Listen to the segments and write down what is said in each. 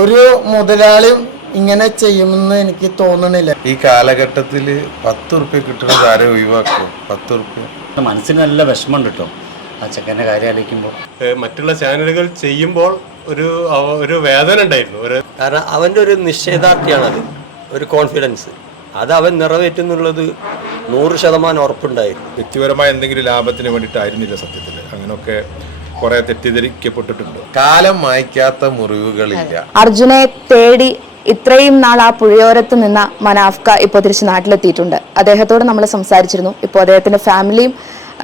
ഒരു മുതലാളിയും ഇങ്ങനെ ചെയ്യുമെന്ന് എനിക്ക് തോന്നണില്ല. ഈ കാലഘട്ടത്തിൽ പത്ത് ഉറുപ്പ്യ കിട്ടുന്നത് ആരും ഒഴിവാക്കും. പത്ത് ഉറുപ്പ്യ മനസ്സിന് നല്ല വിഷമം കിട്ടും. ആ ചെക്കന്റെ കാര്യം ആലോചിക്കുമ്പോൾ. മറ്റുള്ള ചാനലുകൾ ചെയ്യുമ്പോൾ ഒരു ഒരു വേദന ഉണ്ടായിരുന്നു. ഒരു കാരണം അവന്റെ ഒരു നിശ്ചയദാർഢ്യമാണത്. ഒരു കോൺഫിഡൻസ് അത് അവൻ നിറവേറ്റുന്നുള്ളത് നൂറ് ശതമാനം ഉറപ്പുണ്ടായിരുന്നു. വ്യക്തിപരമായ എന്തെങ്കിലും ലാഭത്തിന് വേണ്ടിയിട്ടായിരുന്നില്ല സത്യത്തിൽ അങ്ങനെയൊക്കെ കുറെ തെറ്റിദ്ധരിക്കപ്പെട്ടിട്ടുണ്ട്. കാലം മായ്ക്കാത്ത മുറിവുകളില്ല. അർജുനെ തേടി ഇത്രയും നാൾ ആ പുഴയോരത്ത് നിന്ന മനാഫ്ക ഇപ്പോൾ തിരിച്ച് നാട്ടിലെത്തിയിട്ടുണ്ട്. അദ്ദേഹത്തോട് നമ്മൾ സംസാരിച്ചിരുന്നു. ഇപ്പോൾ അദ്ദേഹത്തിന്റെ ഫാമിലിയും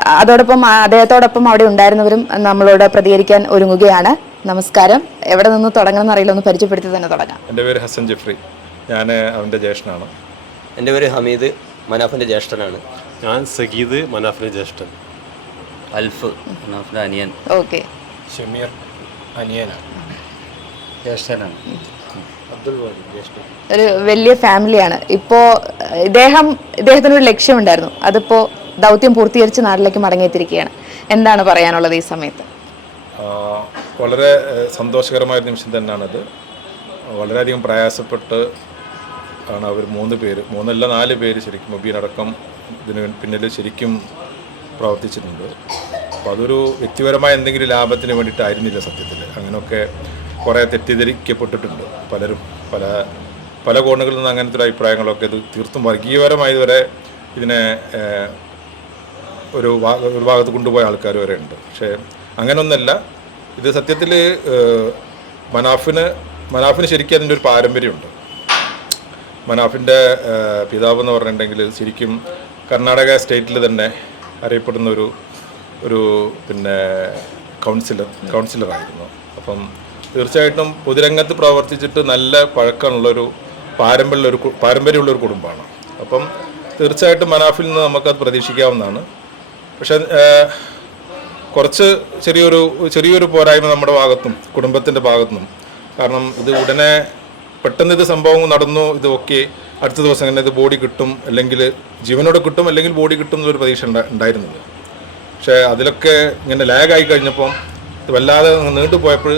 അതോടൊപ്പം അദ്ദേഹത്തോടൊപ്പം അവിടെ ഉണ്ടായിരുന്നവരും നമ്മളോട് പ്രതികരിക്കാൻ ഒരുങ്ങുകയാണ്. നമസ്കാരം. എവിടെ നിന്ന് തുടങ്ങണം എന്നറിയില്ല. ഒന്ന് പരിചയപ്പെടുത്തി തന്നെ തുടങ്ങാം. എന്റെ പേര് ഹസൻ ജഫ്രി. ഞാൻ അവന്റെ ജ്യേഷ്ഠനാണ്. എന്റെ പേര് ഹമീദ് മനാഫിന്റെ ജ്യേഷ്ഠനാണ്. ഞാൻ സഗീദ് മനാഫിന്റെ ജ്യേഷ്ഠൻ. അൽഫ് അനിയൻ. ഓക്കെ. ഷമീർ അനിയനാണ് ജ്യേഷ്ഠനാണ്. ഒരു വലിയ ഫാമിലിയാണ്. ഇപ്പോ ഇദ്ദേഹം ഇദ്ദേഹത്തിന് ഒരു ലക്ഷ്യമുണ്ടായിരുന്നു. അതിപ്പോ ദൗത്യം പൂർത്തീകരിച്ച് നാട്ടിലേക്ക് മടങ്ങിയെത്തിയിരിക്കുകയാണ്. എന്താണ് പറയാനുള്ളത് ഈ സമയത്ത്? വളരെ സന്തോഷകരമായ നിമിഷം നിമിഷം തന്നെയാണത്. വളരെയധികം പ്രയാസപ്പെട്ട് ആണ് അവർ മൂന്ന് പേര് മൂന്നല്ല നാല് പേര് ശരിക്കും മൊബീൻ അടക്കം ഇതിന് പിന്നിൽ ശരിക്കും പ്രവർത്തിച്ചിട്ടുണ്ട്. അപ്പോൾ അതൊരു വ്യക്തിപരമായ എന്തെങ്കിലും ലാഭത്തിന് വേണ്ടിയിട്ടായിരുന്നില്ല സത്യത്തിൽ അങ്ങനെയൊക്കെ കുറേ തെറ്റിദ്ധരിക്കപ്പെട്ടിട്ടുണ്ട് പലരും. പല പല കോണുകളിൽ നിന്ന് അങ്ങനത്തെ ഒരു അഭിപ്രായങ്ങളൊക്കെ ഇത് തീർത്തും വർഗീയപരമായി ഇതിനെ ഒരു ഒരു ഭാഗത്ത് കൊണ്ടുപോയ ആൾക്കാർ വരെ ഉണ്ട്. പക്ഷേ അങ്ങനെയൊന്നല്ല ഇത് സത്യത്തിൽ മനാഫിന് മനാഫിന് ശരിക്കും അതിന്റെ ഒരു പാരമ്പര്യമുണ്ട്. മനാഫിന്റെ പിതാവ് എന്ന് പറഞ്ഞിട്ടുണ്ടെങ്കിൽ ശരിക്കും കർണാടക സ്റ്റേറ്റിൽ തന്നെ അറിയപ്പെടുന്ന ഒരു ഒരു പിന്നെ കൗൺസിലർ കൗൺസിലറായിരുന്നു അപ്പം തീർച്ചയായിട്ടും പൊതുരംഗത്ത് പ്രവർത്തിച്ചിട്ട് നല്ല പഴക്കമുള്ളൊരു പാരമ്പര്യമുള്ളൊരു പാരമ്പര്യമുള്ളൊരു കുടുംബമാണ്. അപ്പം തീർച്ചയായിട്ടും മനാഫിൽ നിന്ന് നമുക്കത് പ്രതീക്ഷിക്കാവുന്നതാണ്. പക്ഷെ കുറച്ച് ചെറിയൊരു ചെറിയൊരു പോരായ്മ നമ്മുടെ ഭാഗത്തും കുടുംബത്തിന്റെ ഭാഗത്തും. കാരണം ഇത് ഉടനെ പെട്ടെന്ന് ഇത് സംഭവം നടന്നു ഇത് ഓക്കെ. അടുത്ത ദിവസം തന്നെ ഇത് ബോഡി കിട്ടും അല്ലെങ്കിൽ ജീവനോട് കിട്ടും അല്ലെങ്കിൽ ബോഡി കിട്ടും എന്നൊരു പ്രതീക്ഷ ഉണ്ടാ- ഉണ്ടായിരുന്നത് പക്ഷേ അതിലൊക്കെ ഇങ്ങനെ ലാഗായി ഇത് വല്ലാതെ നീണ്ടു പോയപ്പോൾ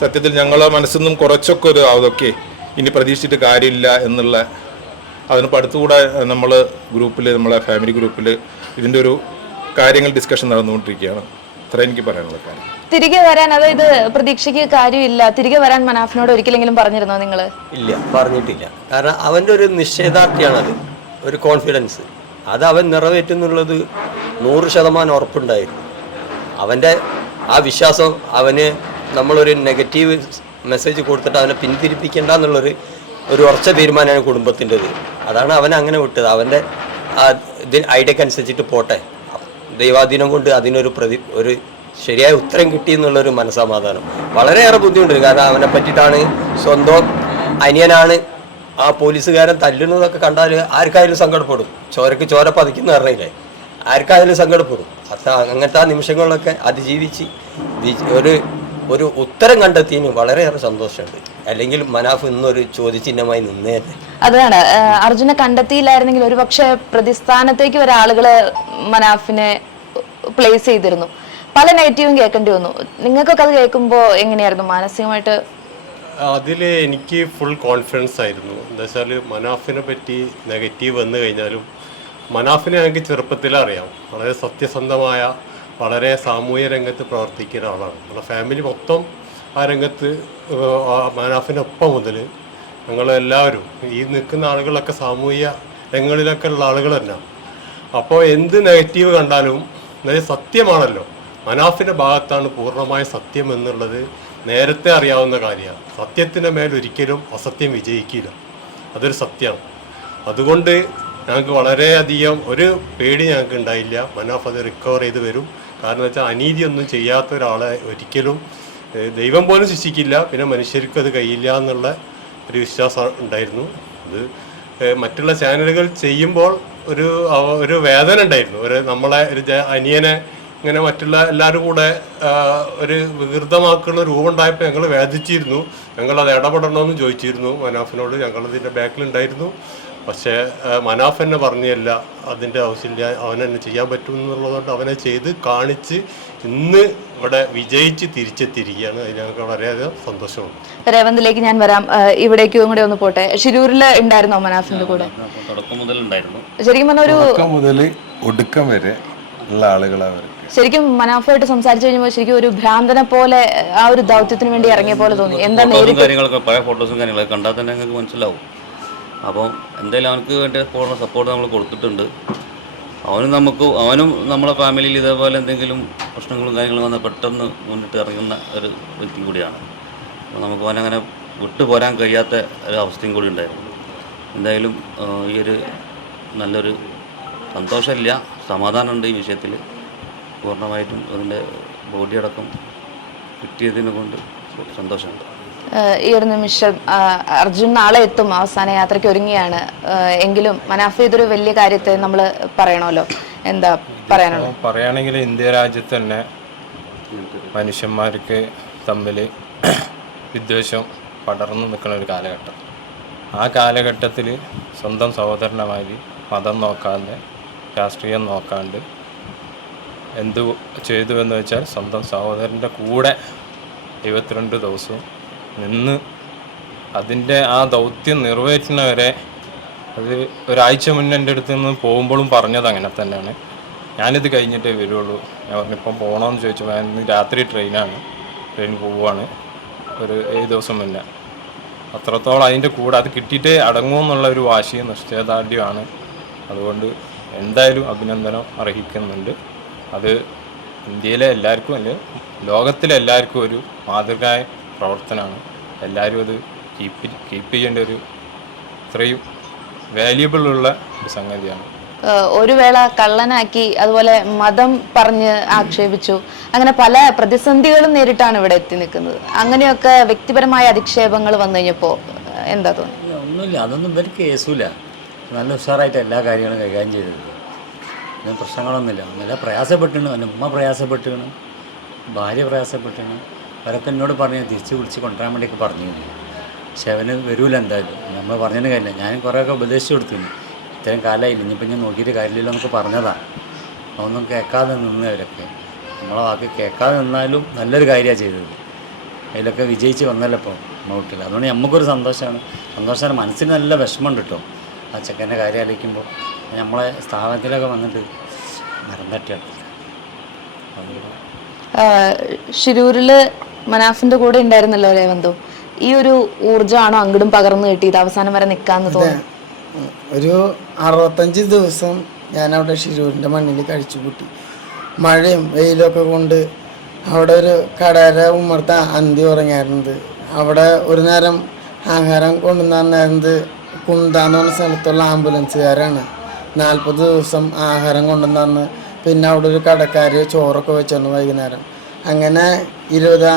സത്യത്തിൽ ഞങ്ങളെ മനസ്സിൽ നിന്നും കുറച്ചൊക്കെ ഒരു അതൊക്കെ ഇനി പ്രതീക്ഷിച്ചിട്ട് കാര്യമില്ല എന്നുള്ള അതിനിപ്പോൾ അടുത്തുകൂടെ നമ്മൾ ഗ്രൂപ്പിൽ നമ്മളെ ഫാമിലി ഗ്രൂപ്പിൽ ഇതിന്റെ ഒരു കാര്യങ്ങൾ ഡിസ്കഷൻ നടന്നുകൊണ്ടിരിക്കുകയാണ്. അത്ര എനിക്ക് പറയാനുള്ള കാര്യം. തിരികെ വരാൻ അതായത് പ്രതീക്ഷയ്ക്ക് കാര്യമില്ല? തിരികെ വരാൻ മനാഫിനോട് ഒരിക്കലെങ്കിലും പറഞ്ഞിരുന്നോ നിങ്ങൾ ഇല്ല പറഞ്ഞിട്ടില്ല. കാരണം അവന്റെ ഒരു നിശ്ചയദാർഢ്യമാണത് ഒരു കോൺഫിഡൻസ് അത് അവൻ നിറവേറ്റുന്നുള്ളത് നൂറ് ശതമാനം ഉറപ്പുണ്ടായിരുന്നു. അവന്റെ ആ വിശ്വാസം അവന് നമ്മളൊരു നെഗറ്റീവ് മെസ്സേജ് കൊടുത്തിട്ട് അവനെ പിന്തിരിപ്പിക്കേണ്ട എന്നുള്ളൊരു ഒരു ഉറച്ച തീരുമാനമാണ് കുടുംബത്തിന്റെത്. അതാണ് അവൻ അങ്ങനെ വിട്ടത്. അവന്റെ ആ ഇതിന് ഐഡിയക്ക് അനുസരിച്ചിട്ട് പോട്ടെ. ദൈവാധീനം കൊണ്ട് അതിനൊരു പ്രതി ഒരു ശരിയായ ഉത്തരം കിട്ടി എന്നുള്ളൊരു മനസ്സമാധാനം. വളരെയേറെ ബുദ്ധിമുട്ടുണ്ട്. കാരണം അവനെ പറ്റിയിട്ടാണ് സ്വന്തം അനിയനാണ് ആ പോലീസുകാരൻ തല്ലുന്നതൊക്കെ കണ്ടാൽ ആർക്കായാലും സങ്കടപ്പെടും. ചോരക്ക് ചോര പതിക്കുന്ന അറിയില്ലേ ആർക്കായാലും സങ്കടപ്പെടും. അത്ത അങ്ങനത്തെ ആ നിമിഷങ്ങളിലൊക്കെ അതിജീവിച്ച് ഒരു ഒരു ഉത്തരം കണ്ടെത്തിയതിന് വളരെയേറെ സന്തോഷമുണ്ട്. അല്ലെങ്കിൽ മനാഫ് ഇന്നൊരു ചോദ്യചിഹ്നമായി നിന്നേ അതാണ്. അർജുനെ കണ്ടെത്തിയില്ലായിരുന്നെങ്കിൽ ഒരു പക്ഷെ പ്രതിസ്ഥാനത്തേക്ക് വരെ ആളുകൾ മനാഫിനെ പ്ലേസ് ചെയ്തിരുന്നു. പല നെഗറ്റീവും കേൾക്കേണ്ടി വന്നു. നിങ്ങൾക്കൊക്കെ അത് കേൾക്കുമ്പോൾ എങ്ങനെയായിരുന്നു? മാനസികമായിട്ട്? അതിൽ എനിക്ക് ഫുൾ കോൺഫിഡൻസ് ആയിരുന്നു. എന്താ വെച്ചാൽ മനാഫിനെ പറ്റി നെഗറ്റീവ് വന്നു കഴിഞ്ഞാലും മനാഫിനെ എനിക്ക് ചെറുപ്പത്തിൽ അറിയാം. വളരെ സത്യസന്ധമായ വളരെ സാമൂഹ്യ രംഗത്ത് പ്രവർത്തിക്കുന്ന ആളാണ്. നമ്മുടെ ഫാമിലി മൊത്തം ആ രംഗത്ത് മനാഫിനൊപ്പം മുതൽ ഞങ്ങളെല്ലാവരും ഈ നിൽക്കുന്ന ആളുകളൊക്കെ സാമൂഹ്യ രംഗങ്ങളിലൊക്കെ ഉള്ള ആളുകൾ തന്നെ അപ്പോൾ എന്ത് നെഗറ്റീവ് കണ്ടാലും അതായത് സത്യമാണല്ലോ. മനാഫിന്റെ ഭാഗത്താണ് പൂർണമായ സത്യം എന്നുള്ളത് നേരത്തെ അറിയാവുന്ന കാര്യമാണ്. സത്യത്തിന്റെ മേൽ ഒരിക്കലും അസത്യം വിജയിക്കില്ല. അതൊരു സത്യമാണ്. അതുകൊണ്ട് ഞങ്ങൾക്ക് വളരെയധികം ഒരു പേടി ഞങ്ങൾക്ക് ഉണ്ടായില്ല. മനാഫ് അത് റിക്കവർ ചെയ്ത് വരും. കാരണം വെച്ചാൽ അനീതിയൊന്നും ചെയ്യാത്ത ഒരാളെ ഒരിക്കലും ദൈവം പോലും ശിക്ഷിക്കില്ല. പിന്നെ മനുഷ്യർക്ക് അത് കഴിയില്ല എന്നുള്ള ഒരു വിശ്വാസം ഉണ്ടായിരുന്നു. അത് മറ്റുള്ള ചാനലുകൾ ചെയ്യുമ്പോൾ ഒരു ഒരു വേദന ഉണ്ടായിരുന്നു. ഒരു നമ്മളെ ഒരു അനിയനെ ഇങ്ങനെ മറ്റുള്ള എല്ലാവരും കൂടെ ഒരു വികൃതമാക്കുന്ന രൂപം ഉണ്ടായപ്പോൾ ഞങ്ങൾ വേദിച്ചിരുന്നു. ഞങ്ങൾ അത് ഇടപെടണമെന്ന് ചോദിച്ചിരുന്നു. മനാഫിനോട് ഞങ്ങളതിന്റെ ബാക്കിലുണ്ടായിരുന്നു. പക്ഷേ മനാഫ് എന്നെ പറഞ്ഞല്ല. അതിന്റെ ആവശ്യമില്ല. അവൻ ചെയ്യാൻ പറ്റുമെന്നുള്ളതുകൊണ്ട് അവനെ ചെയ്ത് കാണിച്ച് ഇന്ന് ഇവിടെ വിജയിച്ച് തിരിച്ചെത്തിയിരിക്കുകയാണ്. അതിനൊക്കെ ഞങ്ങൾക്ക് വളരെയധികം സന്തോഷമുണ്ട്. രേവന്തിലേക്ക് ഞാൻ വരാം. ഇവിടേക്കും കൂടെ ഒന്ന് പോട്ടെ. ഷിരൂരിൽ ഉണ്ടായിരുന്നോ മനാഫിന്റെ കൂടെ? തുടക്കം മുതൽ ഉണ്ടായിരുന്നു. ശരിക്കും പറഞ്ഞ ഒരു തുടക്കം മുതൽ ഒടുക്കം വരെ ഉള്ള ആളുകളാണ് ശരിക്കും മനാഫായിട്ട് സംസാരിച്ചു കഴിഞ്ഞപ്പോൾ ശരിക്കും ഒരു ഭ്രാന്തനെ പോലെ ആ ഒരു ദൗത്യത്തിന് വേണ്ടി ഇറങ്ങിയ പോലെ തോന്നി. എന്താ കാര്യങ്ങളൊക്കെ പഴയ ഫോട്ടോസും കാര്യങ്ങളൊക്കെ കണ്ടാൽ തന്നെ നിങ്ങൾക്ക് മനസ്സിലാവും. അപ്പം എന്തായാലും അവനക്ക് വേണ്ടി പൂർണ സപ്പോർട്ട് നമ്മൾ കൊടുത്തിട്ടുണ്ട്. അവനും നമുക്ക് അവനും നമ്മളെ ഫാമിലിയിൽ ഇതേപോലെ എന്തെങ്കിലും പ്രശ്നങ്ങളും കാര്യങ്ങളും വന്നാൽ പെട്ടെന്ന് മുന്നിട്ട് ഇറങ്ങുന്ന ഒരു വ്യക്തി കൂടിയാണ്. അപ്പോൾ നമുക്ക് അവനങ്ങനെ വിട്ടുപോരാൻ കഴിയാത്ത ഒരു അവസ്ഥയും കൂടി ഉണ്ടായിരുന്നു. എന്തായാലും ഈ ഒരു നല്ലൊരു സന്തോഷമില്ല സമാധാനമുണ്ട് ഈ വിഷയത്തിൽ. പൂർണമായിട്ടും അതിന്റെ ബോഡി അടക്കം കിട്ടിയതിനെ കൊണ്ട് സന്തോഷമുണ്ട്. ഈ ഒരു നിമിഷം അർജുൻ നാളെ എത്തും അവസാന യാത്രയ്ക്ക് ഒരുങ്ങിയാണ്. എങ്കിലും മനാഫ് ഇതൊരു വലിയ കാര്യത്തെ നമ്മൾ പറയണമല്ലോ. എന്താ പറയാനുള്ളത്? പറയുകയാണെങ്കിൽ ഇന്ത്യ രാജ്യത്ത് തന്നെ മനുഷ്യന്മാർക്ക് തമ്മിൽ വിദ്വേഷം പടർന്നു നിൽക്കുന്ന ഒരു കാലഘട്ടം. ആ കാലഘട്ടത്തിൽ സ്വന്തം സഹോദരനമാരി മതം നോക്കാണ്ട് രാഷ്ട്രീയം നോക്കാണ്ട് എന്തു ചെയ്തു എന്ന് വെച്ചാൽ സ്വന്തം സഹോദരന്റെ കൂടെ ഇരുപത്തിരണ്ട് ദിവസവും നിന്ന് അതിന്റെ ആ ദൗത്യം നിറവേറ്റുന്നവരെ അത് ഒരാഴ്ച മുന്നേ എന്റെ അടുത്ത് നിന്ന് പോകുമ്പോഴും പറഞ്ഞത് അങ്ങനെ തന്നെയാണ്. ഞാനിത് കഴിഞ്ഞിട്ടേ വരുള്ളൂ. ഞാൻ പറഞ്ഞു ഇപ്പം പോകണമെന്ന് ചോദിച്ചപ്പോൾ ഞാൻ ഇന്ന് രാത്രി ട്രെയിനാണ്. ട്രെയിൻ പോവുകയാണ്. ഒരു ഏഴ് ദിവസം മുന്നേ. അത്രത്തോളം അതിന്റെ കൂടെ അത് കിട്ടിയിട്ടേ അടങ്ങുമെന്നുള്ള ഒരു വാശിയും നിശ്ചയദാർഢ്യമാണ് അതുകൊണ്ട് എന്തായാലും അഭിനന്ദനം അർഹിക്കുന്നുണ്ട്. അത് ഇന്ത്യയിലെ എല്ലാവർക്കും അല്ല ലോകത്തിലെ എല്ലാവർക്കും ഒരു മാതൃകായ പ്രവർത്തനമാണ്. എല്ലാവരും അത് കീപ്പ് കീപ്പ് ചെയ്യേണ്ട ഒരു ഇത്രയും വാല്യുബിൾ ഉള്ള ഒരു സംഗതിയാണ്. ഒരു വേള കള്ളനാക്കി അതുപോലെ മതം പറഞ്ഞ് ആക്ഷേപിച്ചു. അങ്ങനെ പല പ്രതിസന്ധികളും നേരിട്ടാണ് ഇവിടെ എത്തി നിൽക്കുന്നത്. അങ്ങനെയൊക്കെ വ്യക്തിപരമായ അധിക്ഷേപങ്ങൾ വന്നു കഴിഞ്ഞപ്പോൾ എന്താ തോന്നുന്നത്? ഒന്നുമില്ല. അതൊന്നും ഇവർക്ക് കേസൂല. നല്ല ഉഷാറായിട്ട് എല്ലാ കാര്യങ്ങളും കൈകാര്യം ചെയ്തത് പ്രശ്നങ്ങളൊന്നുമില്ല. നല്ല പ്രയാസപ്പെട്ടിട്ടുണ്ട്. ഉമ്മ പ്രയാസപ്പെട്ടിട്ടുണ്ട്. ഭാര്യ പ്രയാസപ്പെട്ടിണ് അവരൊക്കെ എന്നോട് പറഞ്ഞു തിരിച്ച് വിളിച്ച് കൊണ്ടുവരാൻ വേണ്ടിയൊക്കെ പറഞ്ഞിരുന്നു. പക്ഷെ അവന് വരൂല എന്തായാലും നമ്മൾ പറഞ്ഞതിന് കാര്യമില്ല. ഞാൻ കുറേയൊക്കെ ഉപദേശിച്ചു കൊടുത്തിരുന്നു. ഇത്രയും കാലമായില്ല ഇനിയിപ്പോൾ ഞാൻ നോക്കിയിട്ട് കാര്യമില്ലല്ലോ എന്നൊക്കെ പറഞ്ഞതാണ് അതൊന്നും കേൾക്കാതെ നിന്ന് അവരൊക്കെ. നമ്മളെ വാക്ക് കേൾക്കാതെ നിന്നാലും നല്ലൊരു കാര്യമാണ് ചെയ്തത്. അതിലൊക്കെ വിജയിച്ച് വന്നല്ലോ ഇപ്പോൾ മൗട്ടിൽ. അതുകൊണ്ട് നമുക്കൊരു സന്തോഷമാണ്. സന്തോഷമാണ്. മനസ്സിന് നല്ല വിഷമമുണ്ട് കേട്ടോ. ആ ചെക്കന്റെ കാര്യം ആലോചിക്കുമ്പോൾ. നമ്മളെ സ്ഥാപനത്തിലൊക്കെ വന്നിട്ട് മരം തട്ടിയാണ് ഷിരൂരിൽ മനാഫിന്റെ കൂടെ ഉണ്ടായിരുന്നല്ലോ രേവന്തു ഈ ഒരു ഊർജമാണോ അങ്ങടും പകർന്നു കിട്ടിയത്? അവസാനം വരെ നിൽക്കാന്ന് തോന്നുന്നു. ഒരു അറുപത്തഞ്ച് ദിവസം ഞാൻ അവിടെ ഷിരൂരിന്റെ മണ്ണിൽ കഴിച്ചു കൂട്ടി. മഴയും വെയിലൊക്കെ കൊണ്ട് അവിടെ ഒരു കടയുടെ ഉമ്മർത്ത അന്തി ഉറങ്ങിയായിരുന്നത്. അവിടെ ഒരു നേരം ആഹാരം കൊണ്ടുവന്നിരുന്നത് കുന്താന്ന് പറഞ്ഞ സ്ഥലത്തുള്ള ആംബുലൻസുകാരാണ്. നാൽപ്പത് ദിവസം ആഹാരം കൊണ്ടുവന്നു പിന്നെ അവിടെ ഒരു കടക്കാർ ചോറൊക്കെ വെച്ചു വൈകുന്നേരം. അങ്ങനെ ഇരുപത്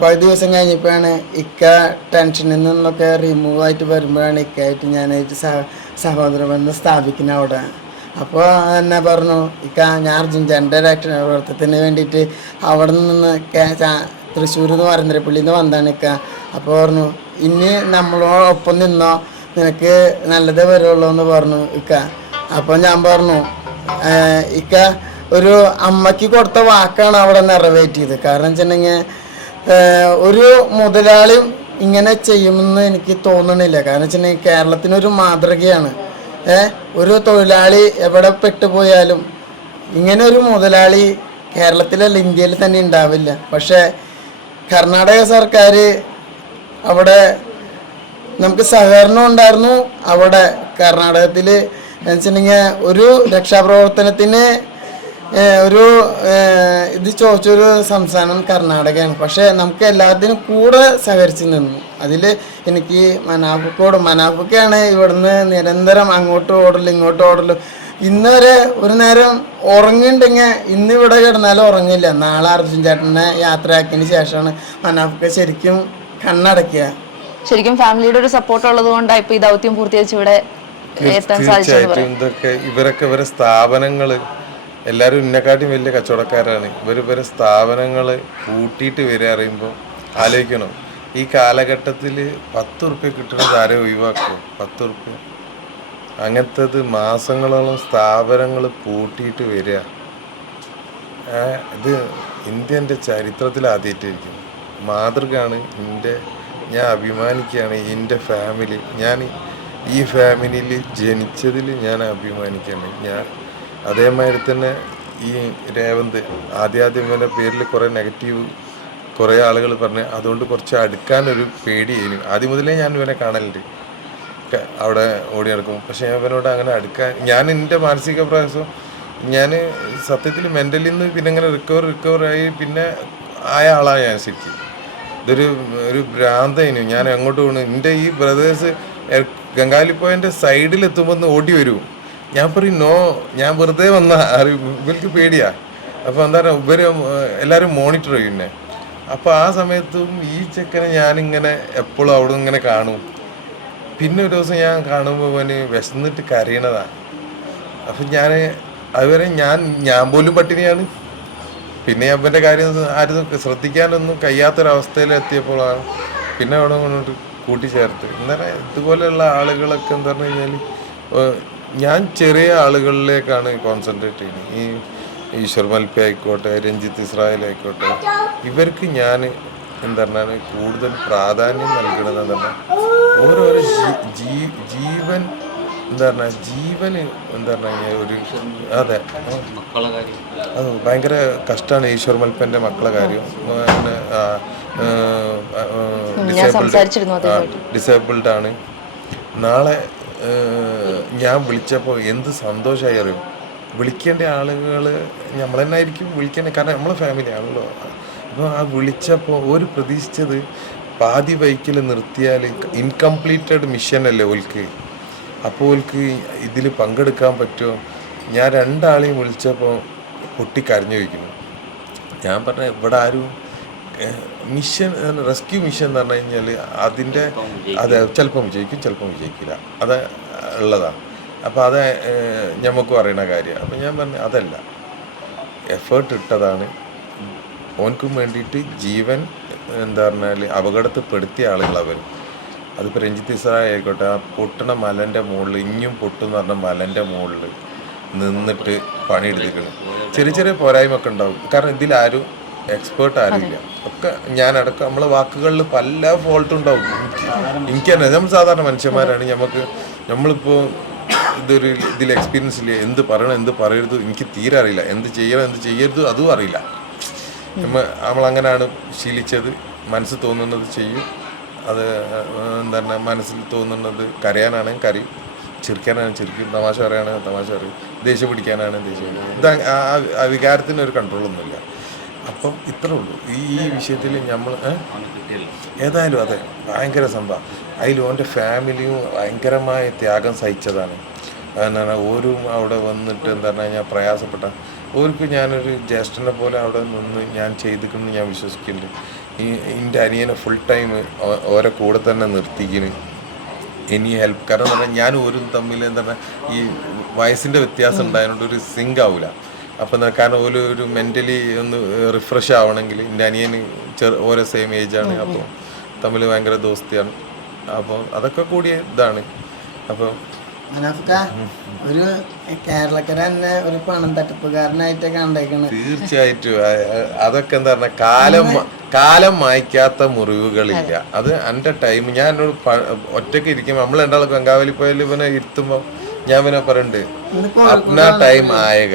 പകുതി ദിവസം കഴിഞ്ഞപ്പോഴാണ് ഇക്ക ടെൻഷനിൽ നിന്നൊക്കെ റിമൂവ് ആയിട്ട് വരുമ്പോഴാണ് ഇക്കായിട്ട് ഞാനായിട്ട് സഹ സഹോദര ബന്ധം സ്ഥാപിക്കുന്നത് അവിടെ. അപ്പോൾ എന്നെ പറഞ്ഞു ഇക്ക ഞാൻ അർജുൻ ചാന്റെ രക്ഷാപ്രവർത്തനത്തിന് വേണ്ടിയിട്ട് അവിടെ നിന്ന് തൃശ്ശൂർ നിന്ന് വരന്തരപ്പള്ളിയിൽ നിന്ന് വന്നതാണ് ഇക്ക. അപ്പോൾ പറഞ്ഞു ഇനി നമ്മളോടൊപ്പം നിന്നോ? നിനക്ക് നല്ലതേ വരുള്ളൂ എന്ന് പറഞ്ഞു ഇക്ക. അപ്പോൾ ഞാൻ പറഞ്ഞു ഇക്ക ഒരു അമ്മയ്ക്ക് കൊടുത്ത വാക്കാണ് അവിടെ നിറവേറ്റിയത്. കാരണം വെച്ചിട്ടുണ്ടെങ്കിൽ ഒരു മുതലാളി ഇങ്ങനെ ചെയ്യുമെന്ന് എനിക്ക് തോന്നണില്ല. കാരണം വെച്ചിട്ടുണ്ടെങ്കിൽ കേരളത്തിനൊരു മാതൃകയാണ്. ഒരു തൊഴിലാളി എവിടെ പെട്ടുപോയാലും ഇങ്ങനെ ഒരു മുതലാളി കേരളത്തിലല്ല ഇന്ത്യയിൽ തന്നെ ഉണ്ടാവില്ല. പക്ഷേ കർണാടക സർക്കാർ അവിടെ നമുക്ക് സഹകരണം ഉണ്ടായിരുന്നു. അവിടെ കർണാടകത്തിൽ എന്ന് വെച്ചിട്ടുണ്ടെങ്കിൽ ഒരു രക്ഷാപ്രവർത്തനത്തിന് ഒരു ഇത് ചോദിച്ചൊരു സംസ്ഥാനം കർണാടകയാണ്. പക്ഷേ നമുക്ക് എല്ലാത്തിനും കൂടെ സഹകരിച്ച് നിന്നു. അതിൽ എനിക്ക് മനാഫക്കോട് മനാഫക്കാണ് ഇവിടുന്ന് നിരന്തരം അങ്ങോട്ട് ഓടലും ഇങ്ങോട്ട് ഓടലും. ഇന്ന് വരെ ഒരു നേരം ഉറങ്ങിണ്ടെങ്കിൽ ഇന്ന് ഇവിടെ കിടന്നാലും ഉറങ്ങില്ല. നാളെ അർജുൻ ചേട്ടനെ യാത്രയാക്കിയതിന് ശേഷമാണ് മനാഫക്ക ശരിക്കും കണ്ണടക്കുക ശരിക്കും ഫാമിലിയുടെ ഒരു സപ്പോർട്ട് ഉള്ളത് കൊണ്ടാണ് ഇപ്പൊ ഈ ദൗത്യം പൂർത്തീകരിച്ച് ഇവിടെ എത്താൻ ഇതൊക്കെ ഇവരൊക്കെ ഇവരെ സ്ഥാപനങ്ങൾ എല്ലാവരും ഇന്നെക്കാട്ടിയും വലിയ കച്ചവടക്കാരാണ്. ഇവർ ഇവരെ സ്ഥാപനങ്ങൾ കൂട്ടിയിട്ട് വരിക അറിയുമ്പോൾ ആലോചിക്കണം. ഈ കാലഘട്ടത്തിൽ പത്ത് ഉറുപ്പ്യ കിട്ടുന്നത് ആരെ ഒഴിവാക്കും പത്ത് ഉറുപ്പ്യ. അങ്ങനത്തത് മാസങ്ങളോളം സ്ഥാപനങ്ങൾ പൂട്ടിയിട്ട് വരിക. ഇത് ഇന്ത്യന്റെ ചരിത്രത്തിൽ ആദ്യമായിട്ടിരിക്കുന്നു മാതൃകയാണ് എന്റെ ഞാൻ അഭിമാനിക്കുകയാണ് എന്റെ ഫാമിലി ഞാൻ ഈ ഫാമിലിയിൽ ജനിച്ചതിൽ ഞാൻ അഭിമാനിക്കുകയാണ്. ഞാൻ അതേമാതിരി തന്നെ ഈ രേവന്ത് ആദ്യാദ്യം ഇവന്റെ പേരിൽ കുറേ നെഗറ്റീവ് കുറേ ആളുകൾ പറഞ്ഞ് അതുകൊണ്ട് കുറച്ച് അടുക്കാനൊരു പേടിയായിരുന്നു. ആദ്യം മുതലേ ഞാൻ ഇവനെ കാണലുണ്ട് അവിടെ ഓടി നടക്കും പക്ഷേ ഞാൻ ഇവനോട് അങ്ങനെ അടുക്കാൻ ഞാൻ എന്റെ മാനസിക പ്രയാസം ഞാൻ സത്യത്തിൽ മെന്റലിൽ നിന്ന് പിന്നെ ഇങ്ങനെ റിക്കവർ റിക്കവറായി പിന്നെ ആയ ഞാൻ ശരിക്കും. ഇതൊരു ഒരു ഭ്രാന്തയിനു ഞാൻ എങ്ങോട്ട് പോകണം എന്റെ ഈ ബ്രദേഴ്സ് ഗംഗാലിപ്പോയന്റെ സൈഡിൽ എത്തുമ്പോൾ ഓടി വരും. ഞാൻ പറയും നോ ഞാൻ വെറുതെ വന്ന ഇവർക്ക് പേടിയാ. അപ്പോൾ എന്താ പറയുക ഇവർ എല്ലാവരും മോണിറ്റർ ചെയ്യും എന്നെ അപ്പോൾ ആ സമയത്തും ഈ ചെക്കനെ ഞാനിങ്ങനെ എപ്പോഴും അവിടെ ഇങ്ങനെ കാണും. പിന്നെ ഒരു ദിവസം ഞാൻ കാണുമ്പോൾ അവന് വിശന്നിട്ട് കരയണതാ. അപ്പം ഞാൻ അതുവരെ ഞാൻ ഞാൻ പോലും പട്ടിണിയാണ്. പിന്നെ അവന്റെ കാര്യം ആരും ശ്രദ്ധിക്കാനൊന്നും കഴിയാത്തൊരവസ്ഥയിൽ എത്തിയപ്പോഴാണ് പിന്നെ അവിടെ കൂട്ടിച്ചേർത്ത്. എന്നാലും ഇതുപോലെയുള്ള ആളുകളൊക്കെ എന്താ പറഞ്ഞു കഴിഞ്ഞാൽ ഞാൻ ചെറിയ ആളുകളിലേക്കാണ് കോൺസെൻട്രേറ്റ് ചെയ്യുന്നത്. ഈ ഈശ്വർ മൽപ്പി ആയിക്കോട്ടെ രഞ്ജിത്ത് ഇസ്രായേൽ ആയിക്കോട്ടെ ഇവർക്ക് ഞാൻ എന്താണ് കൂടുതൽ പ്രാധാന്യം നൽകണത് എന്താണ് ഓരോരോ ജീവൻ എന്താ പറഞ്ഞാൽ ജീവന് എന്താ പറഞ്ഞാൽ ഒരു അതെ. അത് ഭയങ്കര കഷ്ടമാണ് ഈശ്വർ മൽപ്പന്റെ മക്കളെ കാര്യം. ഡിസേബിൾഡ് ഡിസേബിൾഡ് ആണ്. നാളെ ഞാൻ വിളിച്ചപ്പോൾ എന്ത് സന്തോഷമായി അറിയും? വിളിക്കേണ്ട ആളുകൾ നമ്മൾ തന്നെ ആയിരിക്കും വിളിക്കേണ്ട കാരണം നമ്മളെ ഫാമിലി ആണല്ലോ. അപ്പോൾ ആ വിളിച്ചപ്പോൾ ഒരു പ്രതീക്ഷിച്ചത് പാതി ബൈക്കിൽ നിർത്തിയാൽ ഇൻകംപ്ലീറ്റഡ് മിഷൻ അല്ലേ ഓൽക്ക്? അപ്പോൾ ഓൽക്ക് ഇതിൽ പങ്കെടുക്കാൻ പറ്റുമോ? ഞാൻ രണ്ടാളെയും വിളിച്ചപ്പോൾ പൊട്ടി കരഞ്ഞു വയ്ക്കുന്നു ഞാൻ പറഞ്ഞ ഇവിടെ ആരും മിഷൻ റെസ്ക്യൂ മിഷൻ എന്ന് പറഞ്ഞു കഴിഞ്ഞാൽ അതിന്റെ അതെ ചിലപ്പം വിജയിക്കും ചിലപ്പം വിജയിക്കില്ല. അത് ഉള്ളതാണ് അപ്പോൾ അത് നമുക്ക് അറിയണ കാര്യം. അപ്പം ഞാൻ പറഞ്ഞു അതല്ല. എഫേർട്ട് ഇട്ടതാണ്. ഓൻക്കും വേണ്ടിയിട്ട് ജീവൻ എന്താ പറഞ്ഞാൽ അപകടത്തിൽപ്പെടുത്തിയ ആളുകൾ അവർ അതിപ്പോൾ രഞ്ജിത്ത് ഇസ്രായ ആയിക്കോട്ടെ ആ പൊട്ടണ മലന്റെ മുകളിൽ ഇഞ്ഞും പൊട്ടും എന്ന് പറഞ്ഞ മലന്റെ മുകളിൽ നിന്നിട്ട് പണിയെടുത്തിരിക്കുന്നു ചെറിയ ചെറിയ പോരായ്മയൊക്കെ ഉണ്ടാവും. കാരണം ഇതിലാരും എക്സ്പേർട്ട് ആരുമില്ല ഒക്കെ ഞാനടക്കം നമ്മളെ വാക്കുകളിൽ പല ഫോൾട്ടും ഉണ്ടാവും. എനിക്കന്നെ നമ്മൾ സാധാരണ മനുഷ്യന്മാരാണ്. നമുക്ക് നമ്മളിപ്പോൾ ഇതൊരു ഇതിൽ എക്സ്പീരിയൻസ് ഇല്ല? എന്ത് പറയണം എന്ത് പറയരുത് എനിക്ക് തീരെ അറിയില്ല. എന്ത് ചെയ്യണം എന്ത് ചെയ്യരുത് അതും അറിയില്ല. നമ്മൾ നമ്മളങ്ങനെയാണ് ശീലിച്ചത്. മനസ്സ് തോന്നുന്നത് ചെയ്യും. അത് എന്താണ് മനസ്സിൽ തോന്നുന്നത് കരയാനാണെങ്കിൽ കരയും ചിരിക്കാനാണ് ചിരിക്കും തമാശ പറയുകയാണെങ്കിൽ തമാശ പറയും ദേഷ്യം പിടിക്കാനാണ് ദേഷ്യം. ഇത് ആ വികാരത്തിന് ഒരു കൺട്രോളൊന്നുമില്ല അപ്പം ഇത്രേ ഉള്ളൂ. ഈ ഈ വിഷയത്തിൽ നമ്മൾ ഏതായാലും അതെ ഭയങ്കര സംഭവം. അതിൽ ഓന്റെ ഫാമിലിയും ഭയങ്കരമായ ത്യാഗം സഹിച്ചതാണ്. എന്താണ് ഓരും അവിടെ വന്നിട്ട് എന്താ പറഞ്ഞു കഴിഞ്ഞാൽ പ്രയാസപ്പെട്ട ഓർക്ക് ഞാനൊരു ജ്യേഷ്ഠനെ പോലെ അവിടെ നിന്ന് ഞാൻ ചെയ്തിട്ടുണ്ട് ഞാൻ വിശ്വസിക്കുന്നുണ്ട്. ഈ എന്റെ അനിയനെ ഫുൾ ടൈം ഓരെ കൂടെ തന്നെ നിർത്തിക്കുന്നു എനി ഹെൽപ്പ് കാരണം എന്താ പറഞ്ഞാൽ ഞാൻ ഓരും തമ്മിൽ എന്താ പറഞ്ഞാൽ ഈ വയസ്സിന്റെ വ്യത്യാസം ഉണ്ടായതുകൊണ്ട് ഒരു സിങ്ക് ആവില്ല അപ്പം എന്താ കാരണം ഓൽ ഒരു മെന്റലി ഒന്ന് റിഫ്രഷ് ആവണമെങ്കിൽ എന്റെ അനിയന് ചെറു ഓരോ സെയിം ഏജാണ് അപ്പോൾ തമ്മിൽ ഭയങ്കര ദോസ്തിയാണ്. അപ്പോൾ അതൊക്കെ കൂടിയ ഇതാണ്. അപ്പോൾ മനാഫ്ക ഒരു കേരളക്കര തന്നെ ഒരു പണം തട്ടിപ്പുകാരനായിട്ട് കണ്ടേക്കണ്. തീർച്ചയായിട്ടും. അതൊക്കെ എന്താ പറഞ്ഞ കാലം കാലം മായ്ക്കാത്ത മുറിവുകളില്ല. അത് എന്റെ ടൈം. ഞാൻ എന്നോട് പ- ഒറ്റയ്ക്ക് ഇരിക്കുമ്പോൾ നമ്മൾ എന്താ ഗംഗാവലി പോയാൽ ഇവനെ ഇരുത്തുമ്പോൾ ഞാൻ ഇവനെ പറയണ്ട് അപ്ന ടൈം ആയേക.